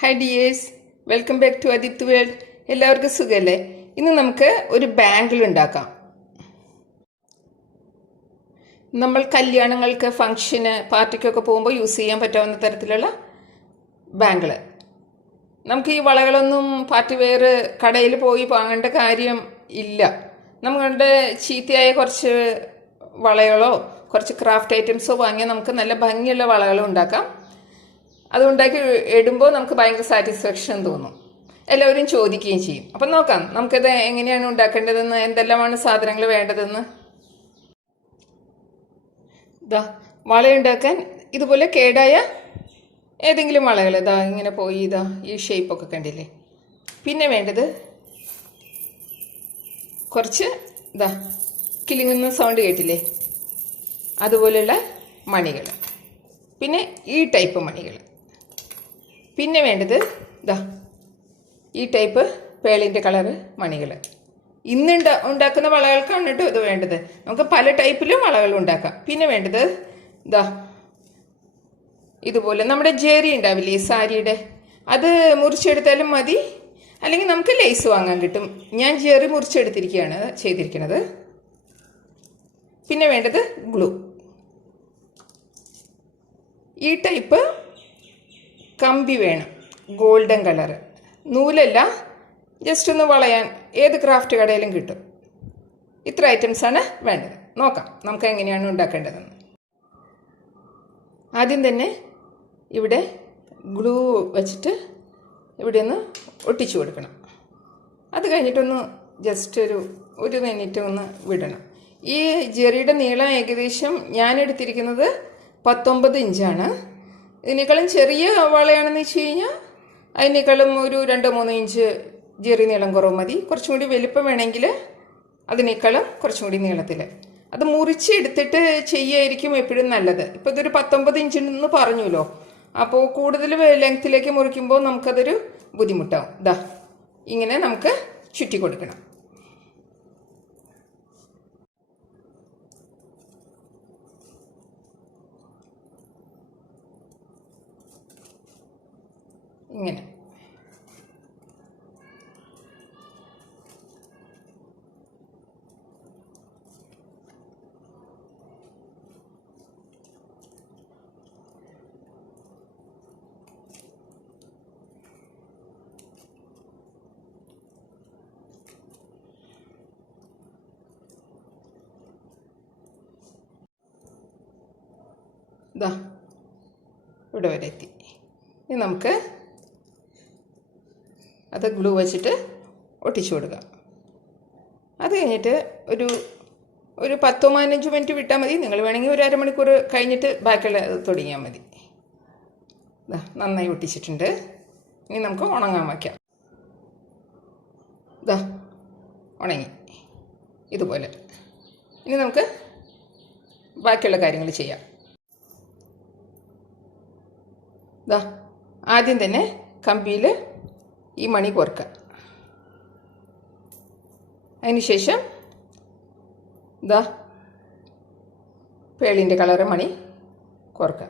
Hi dears, welcome back to Adith world. എല്ലാവർക്കും സുഖമല്ലേ? ഇന്ന് നമുക്ക് ഒരു ബാങ്കിൾ ഉണ്ടാക്കാം. നമ്മൾ കല്യാണങ്ങൾക്ക്, ഫംഗ്ഷന്, പാർട്ടിക്കൊക്കെ പോകുമ്പോൾ യൂസ് ചെയ്യാൻ പറ്റാവുന്ന തരത്തിലുള്ള ബാങ്കിള്. നമുക്ക് ഈ വളകളൊന്നും പാർട്ടി വെയർ കടയിൽ പോയി വാങ്ങേണ്ട കാര്യം ഇല്ല. നമ്മളുടെ ചീത്തയായ കുറച്ച് വളകളോ കുറച്ച് ക്രാഫ്റ്റ് ഐറ്റംസോ വാങ്ങിയാൽ നമുക്ക് നല്ല ഭംഗിയുള്ള വളകളും ഉണ്ടാക്കാം. അതുണ്ടാക്കി ഇടുമ്പോൾ നമുക്ക് ഭയങ്കര സാറ്റിസ്ഫാക്ഷൻ തോന്നും. എല്ലാവരും ചോദിക്കുകയും ചെയ്യും. അപ്പം നോക്കാം നമുക്കിത് എങ്ങനെയാണ് ഉണ്ടാക്കേണ്ടതെന്ന്, എന്തെല്ലാമാണ് സാധനങ്ങൾ വേണ്ടതെന്ന്. ഇതാ വളയുണ്ടാക്കാൻ ഇതുപോലെ കേടായ ഏതെങ്കിലും വളകൾ ഇതാ ഇങ്ങനെ പോയി ഇതാ ഈ ഷേപ്പൊക്കെ കണ്ടില്ലേ. പിന്നെ വേണ്ടത് കുറച്ച് ഇതാ കിലുങ്ങുന്ന സൗണ്ട് കേട്ടില്ലേ, അതുപോലെയുള്ള മണികൾ. പിന്നെ ഈ ടൈപ്പ് മണികൾ. പിന്നെ വേണ്ടത് ഇതാ ഈ ടൈപ്പ് പേളിൻ്റെ കളറ് മണികൾ. ഇന്ന് ഉണ്ടാക്കുന്ന വളകൾക്കാണ് കേട്ടോ ഇത് വേണ്ടത്. നമുക്ക് പല ടൈപ്പിലും വളകൾ ഉണ്ടാക്കാം. പിന്നെ വേണ്ടത് ഇതാ ഇതുപോലെ നമ്മുടെ ജെറി ഉണ്ടാവില്ലേ സാരിയുടെ, അത് മുറിച്ചെടുത്താലും മതി, അല്ലെങ്കിൽ നമുക്ക് ലേസ് വാങ്ങാൻ കിട്ടും. ഞാൻ ജെറി മുറിച്ചെടുത്തിരിക്കുകയാണ് ചെയ്തിരിക്കുന്നത്. പിന്നെ വേണ്ടത് ഗ്ലൂ. ഈ ടൈപ്പ് കമ്പി വേണം, ഗോൾഡൻ കളറ്. നൂലല്ല, ജസ്റ്റ് ഒന്ന് വളയാൻ ഏത് ക്രാഫ്റ്റ് കടയിലും കിട്ടും. ഇത്ര ഐറ്റംസാണ് വേണ്ടത്. നോക്കാം നമുക്ക് എങ്ങനെയാണ് ഉണ്ടാക്കേണ്ടതെന്ന്. ആദ്യം തന്നെ ഇവിടെ ഗ്ലൂ വച്ചിട്ട് ഇവിടെ ഒന്ന് ഒട്ടിച്ചു കൊടുക്കണം. അത് കഴിഞ്ഞിട്ടൊന്ന് ജസ്റ്റ് ഒരു മിനിറ്റ് ഒന്ന് വിടണം. ഈ ജെറിയുടെ നീളം ഏകദേശം ഞാൻ എടുത്തിരിക്കുന്നത് 19 ഇഞ്ചാണ്. ഇതിനേക്കാളും ചെറിയ വളയാണെന്ന് വെച്ച് കഴിഞ്ഞാൽ അതിനേക്കാളും ഒരു 2-3 ഇഞ്ച് ജെറി നീളം കുറവ് മതി. കുറച്ചും കൂടി വലിപ്പം വേണമെങ്കിൽ അതിനേക്കാളും കുറച്ചും കൂടി നീളത്തിൽ. അത് മുറിച്ചെടുത്തിട്ട് ചെയ്യായിരിക്കും എപ്പോഴും നല്ലത്. ഇപ്പോൾ ഇതൊരു 19 ഇഞ്ചെന്ന് പറഞ്ഞല്ലോ, അപ്പോൾ കൂടുതൽ ലെങ്ത്തിലേക്ക് മുറിക്കുമ്പോൾ നമുക്കതൊരു ബുദ്ധിമുട്ടാവും. ദാ ഇങ്ങനെ നമുക്ക് ചുറ്റി കൊടുക്കണം. ഇങ്ങനെ ഇതാ ഇവിടെ വരെ എത്തി. ഇനി നമുക്ക് അത് ഗ്ലൂ വെച്ചിട്ട് ഒട്ടിച്ചു കൊടുക്കാം. അത് കഴിഞ്ഞിട്ട് ഒരു 10-15 മിനിറ്റ് വിട്ടാൽ മതി. നിങ്ങൾ വേണമെങ്കിൽ ഒരു അരമണിക്കൂർ കഴിഞ്ഞിട്ട് ബാക്കിയുള്ള തുടങ്ങിയാൽ മതി. നന്നായി ഒട്ടിച്ചിട്ടുണ്ട്. ഇനി നമുക്ക് ഉണങ്ങാൻ വയ്ക്കാം. ഇതാ ഉണങ്ങി ഇതുപോലെ. ഇനി നമുക്ക് ബാക്കിയുള്ള കാര്യങ്ങൾ ചെയ്യാം. ഇതാ ആദ്യം തന്നെ കമ്പിയിൽ ഈ മണി കോർക്കുക. അതിനുശേഷം ഇതാ പേളിൻ്റെ കളറ് മണി കോർക്കുക.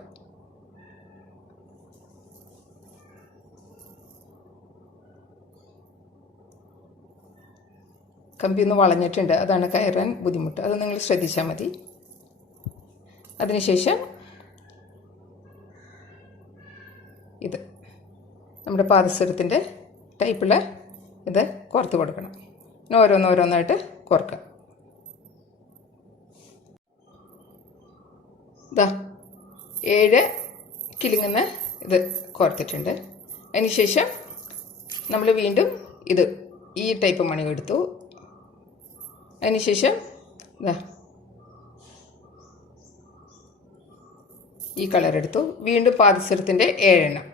കമ്പി ഒന്ന് വളഞ്ഞിട്ടുണ്ട്, അതാണ് കയറാൻ ബുദ്ധിമുട്ട്. അത് നിങ്ങൾ ശ്രദ്ധിച്ചാൽ മതി. അതിനുശേഷം ഇത് നമ്മുടെ പാദസരത്തിൻ്റെ ടൈപ്പുള്ള ഇത് കോർത്ത് കൊടുക്കണം. ഓരോന്നോരോന്നായിട്ട് കോർക്കുക. ഇതാ 7 കിലുങ്ങുന്ന ഇത് കോർത്തിട്ടുണ്ട്. അതിനുശേഷം നമ്മൾ വീണ്ടും ഈ ടൈപ്പ് മണി എടുത്തു. അതിനുശേഷം ഇതാ ഈ കളർ എടുത്തു. വീണ്ടും പാദസരത്തിൻ്റെ 7 എണ്ണം.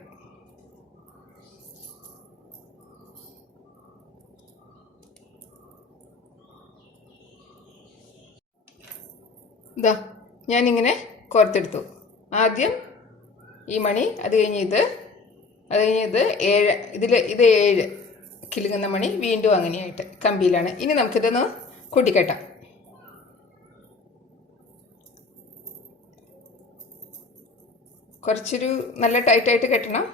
ഇതാ ഞാനിങ്ങനെ കോർത്തെടുത്തു. ആദ്യം ഈ മണി, അത് കഴിഞ്ഞ് ഇത് 7, ഇത് 7 കിലുങ്ങുന്ന മണി, വീണ്ടും അങ്ങനെയായിട്ട് കമ്പിയിലാണ്. ഇനി നമുക്കിതൊന്ന് കൂട്ടിക്കെട്ടാം. കുറച്ചൊരു നല്ല ടൈറ്റായിട്ട് കെട്ടണം.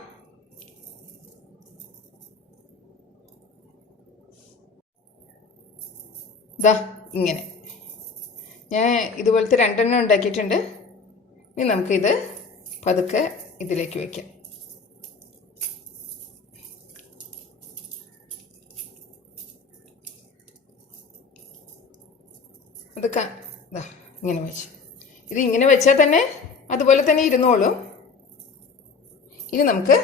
ദാ ഇങ്ങനെ ഞാൻ ഇതുപോലത്തെ 2 എണ്ണം ഉണ്ടാക്കിയിട്ടുണ്ട്. ഇനി നമുക്കിത് പതുക്കെ ഇതിലേക്ക് വയ്ക്കാം. അതൊക്കെ ഇതാ ഇങ്ങനെ വെച്ച്, ഇത് ഇങ്ങനെ വെച്ചാൽ തന്നെ അതുപോലെ തന്നെ ഇരുന്നോളും. ഇനി നമുക്ക്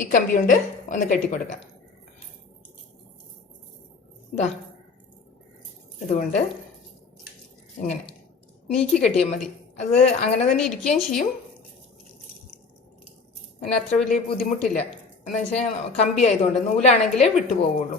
ഈ കമ്പി കൊണ്ട് ഒന്ന് കെട്ടിക്കൊടുക്കാം. ഇതാ ഇതുകൊണ്ട് ഇങ്ങനെ നീക്കി കെട്ടിയാൽ മതി. അത് അങ്ങനെ തന്നെ ഇരിക്കുകയും ചെയ്യും. അതിന് അത്ര വലിയ ബുദ്ധിമുട്ടില്ല. എന്ന് വെച്ചാൽ കമ്പി ആയതുകൊണ്ട് നൂലാണെങ്കിലേ വിട്ടുപോകുള്ളൂ.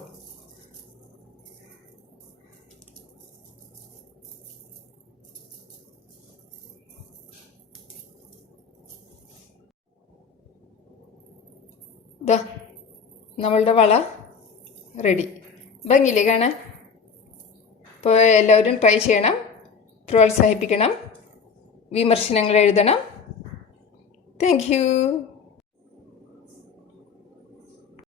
ഇതാ നമ്മളുടെ വള റെഡി. ഭംഗിയില്ലേ കാണാൻ? അപ്പോൾ എല്ലാവരും ട്രൈ ചെയ്യണം, പ്രോത്സാഹിപ്പിക്കണം, വിമർശനങ്ങൾ എഴുതണം. Thank you.